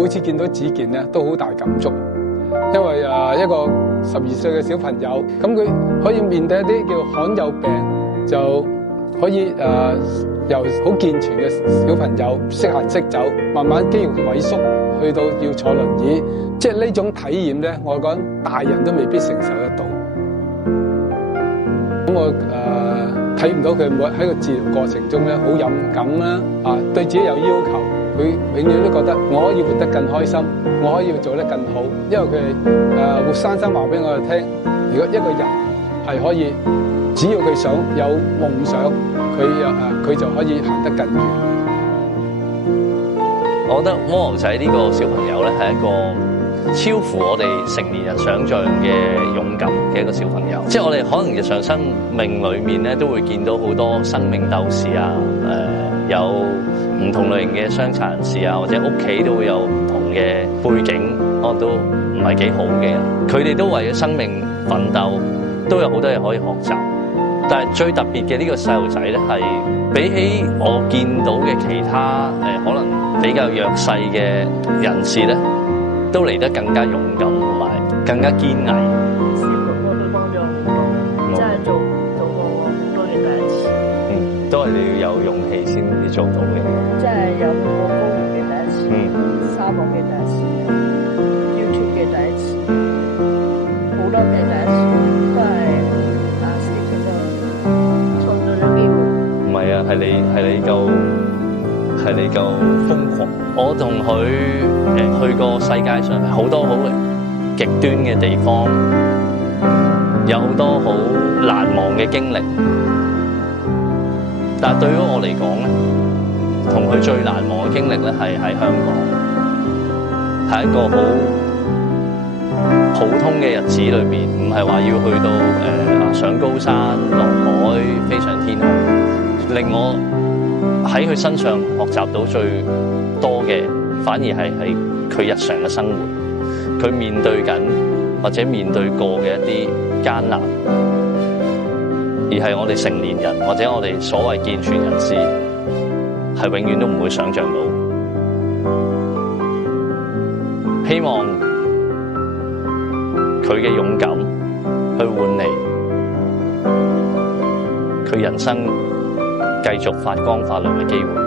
每次見到子健咧都好大感觸，因為一個12歲嘅小朋友，咁佢可以面對一啲叫罕有病，就可以由好健全嘅小朋友識行識走，慢慢肌肉萎縮，去到要坐輪椅，即係呢種體驗咧，我講大人都未必承受得到。咁我睇唔到佢喺個治療過程中咧好勇敢啦，對自己有要求，佢永遠都覺得我可以活得更開心，我可以做得更好，因為佢係活生生話俾我哋聽，如果一個人係可以，只要佢想有夢想，佢就可以行得更遠。我覺得蝸牛仔呢個小朋友咧係一個超乎我哋成年人想象嘅勇敢嘅一個小朋友，即係我哋可能日常生命裏面咧都會見到好多生命鬥士啊，有唔同類型嘅傷殘人士啊，或者屋企都會有唔同嘅背景，可能都唔係幾好嘅，佢哋都為咗生命奮鬥，都有好多嘢可以學習。但係最特別嘅呢個細路仔咧，係比起我見到嘅其他可能比較弱勢嘅人士咧，都嚟得更加勇敢同埋更加堅毅。是很多對方比較勇敢，真係做過好多嘢第一次。都係你要有勇氣先至做到嘅。即係有過高原嘅第一次，沙漠嘅第一次，YouTube 嘅第一次，好多嘅第一次都係stick 嗰個創造咗機會。唔係啊，係你夠瘋狂。我同佢去過世界上好多好極端嘅地方，有好多好難忘嘅經歷。但係對於我嚟講咧，同佢最難忘嘅經歷咧係喺香港，係一個好普通嘅日子裏邊，唔係話要去到上高山落海飛上天空，令我喺佢身上學習到最多嘅，反而係佢日常嘅生活，佢面對緊或者面對過嘅一啲艱難，而係我哋成年人或者我哋所謂健全人士係永遠都唔會想像到。希望佢嘅勇敢去換嚟佢人生繼續發光發亮嘅機會。